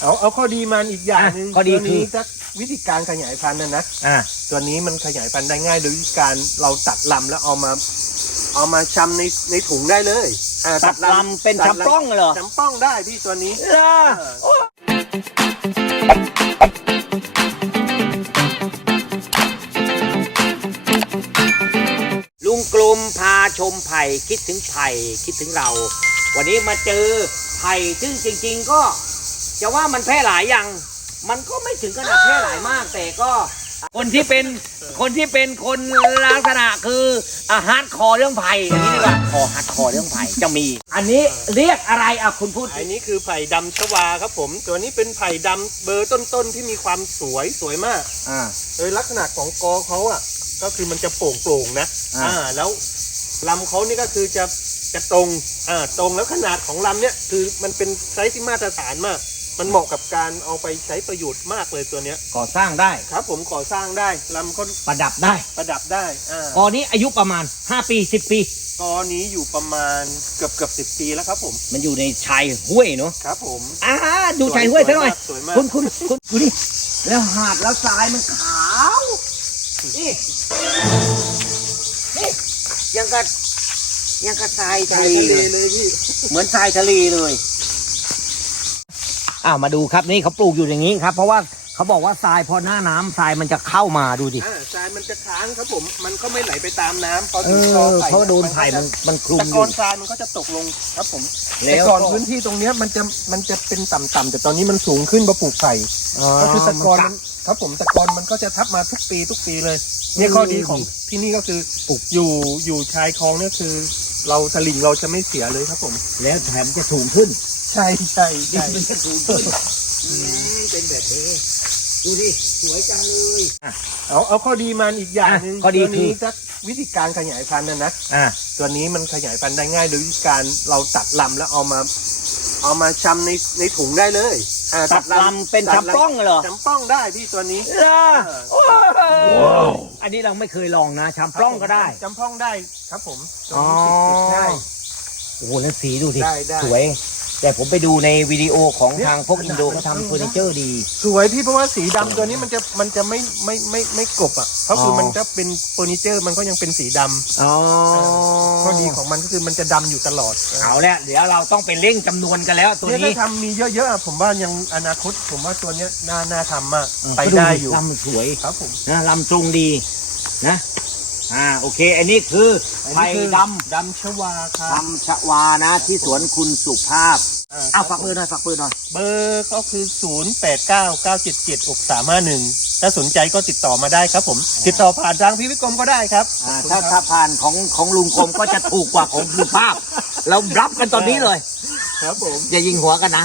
เอาเอาข้อดีมันอีกอย่างหนึ่งอะข้อดีตัวนี้คือสักวิธีการขยายพันธุ์นะนะอ่า ตัวนี้มันขยายพันธุ์ได้ง่าย โดยวิธีการเราตัดลำแล้วเอามา เอามาชำในในถุงได้เลยอ่าตัดลำเป็นตัดชำปล้องเหรอชำป้องได้พี่ตัวนี้ เหรอโอ้ลุงกลมพาชมไผ่คิดถึงไผ่คิดถึงเรา วันนี้มาเจอไผ่ซึ่งจริง ๆ ก็ จะว่ามันแพร่หลายอย่างมันก็ไม่ถึงขนาดแพร่หลายมาก แต่ก็ คนที่เป็นคนที่เป็นคนลักษณะคืออาฮาร์ดคอร์เรื่องไผ่อย่างนี้ดีกว่าคอฮาร์ดคอร์เรื่องไผ่จะมี อันนี้เรียกอะไรอะคุณพูดอันนี้คือไผ่ดำชวาครับผม ตัวนี้เป็นไผ่ดำเบอร์ต้นๆที่มีความสวยสวยมาก อ่า โดยลักษณะของกอเขาอะ ก็คือมันจะโปร่งโปร่งๆนะอ่า แล้วลำเขานี่ก็คือจะจะตรงอ่าตรงแล้วขนาดของลำเนี่ยคือมันเป็นไซส์ที่มาตรฐานมาก มันเหมาะกับการเอาไปใช้ประโยชน์มากเลยตัวเนี้ยก่อสร้างได้ ครับ ผมก่อสร้างได้ลำเขาประดับได้ประดับได้อ่ากอนี้อายุประมาณ 5 ปี 10 ปีกอนี้อยู่ประมาณเกือบเกือบสิบปีแล้วครับผมมันอยู่ในชายห้วยเนาะครับ ผม อ่าดูชายห้วยซะหน่อย สวยมาก คุณคุณคุณดูดิแล้วหาดแล้วทรายมันขาวนี่นี่ยังกับยังกับทรายทะทะเลเลเลยเลยพี่เหมือนทรายทะเลเลย อ้าวมาดูครับนี่เขาปลูกอยู่อย่างนี้ครับ เพราะว่าเขาบอกว่าทรายพอหน้าน้ำทรายมันจะเข้ามาดูดิอ่าทรายมันจะค้างครับผม มันก็ไม่ไหลไปตามน้ำพอเอถึงอคอไผ่เพราะโดนไผ่มันมันคลุมแต่อก่ยู่อนทรายมันก็จะตกลงครับผมแล้แต่วก่อนก็พื้นที่ตรงเนี้ยมันจะมันจะเป็นต่ำๆแต่ตอนนี้มันสูงขึ้นมาปลูกไผ่อ๋อก็คือตะกอนมัมันนครับผมตะกอนมันก็จะทับมาทุกปีทุกปีเลยเนี่ยข้อดีของที่นี่ก็คือปลูกอยู่อยู่ชายคลองเนี่ยคือ เราสลิงเราจะไม่เสียเลยครับผม แล้วแถมจะสูงขึ้น ใช่ใช่ใช่มันจะสูงขึ้นอืมเป็นแบบนี้ดูดิสวยจังเลยเอาเอาข้อดีมันอีกอย่างหนึ่งอะข้อดีตัวนี้คือสักวิธีการขยายพันธุ์นะนะอ่าตัวนี้มันขยายพันธุ์ได้ง่าย โดยวิธีการเราตัดลำแล้วเอามา เอามาชำในในถุงได้เลยอ่าตัดลำเป็นตัดชำปล้องเหรอชำป้องได้พี่ตัวนี้เหรอโอ้อันนี้เราไม่เคยลองนะชำปล้องก็ได้จำป้องได้ครับผมตัวอ๋อนี้ติดติดได้โอ้โหแล้วสีดูสิได้ได้สวย แต่ผมไปดูในวิดีโอของเนี่ยทางพวกอินโดเขาทำเฟอร์นิเจอร์ดี สวยพี่เพราะว่าสีดำตัวนี้มันจะมันจะไม่ไม่ไม่ไม่กลบอะเพราะคืออมันจะเป็นเฟอร์นิเจอร์มันก็ยังเป็นสีดำอ๋อข้อดีของมันก็คือมันจะดำอยู่ตลอดเอาละเดี๋ยวเราต้องไปเร่งจำนวนกันแล้วตัวเนี่ยนี้ถ้าทำมีเยอะๆอะผมว่ายังอนาคต ผมว่าตัวเนี้ยน่าน่าทำมากเออไปได้อยู่ลำมันสวยครับผมนะลำตรงดีนะ อ่าโอเค อันนี้คืออันไผ่นี้คือดดำชวาครัำบทำชวานะ ที่สวนคุณสุภาพอ่า อ้าวฝากเบอร์หน่อยฝากเบอร์หน่อยเบอร์ก็คือ 0 8 9 9 7 7 6 3 5 1 ถ้าสนใจก็ติดต่อมาได้ครับผม ติดต่อผ่านทางพี่วิกรมก็ได้ครับอ่าถ้าถ้าผ่านของของลุงคมก็จะถูกกว่าของสุภาพ เรารับกันตอนนี้เลย ครับผม อย่ายิงหัวกันนะ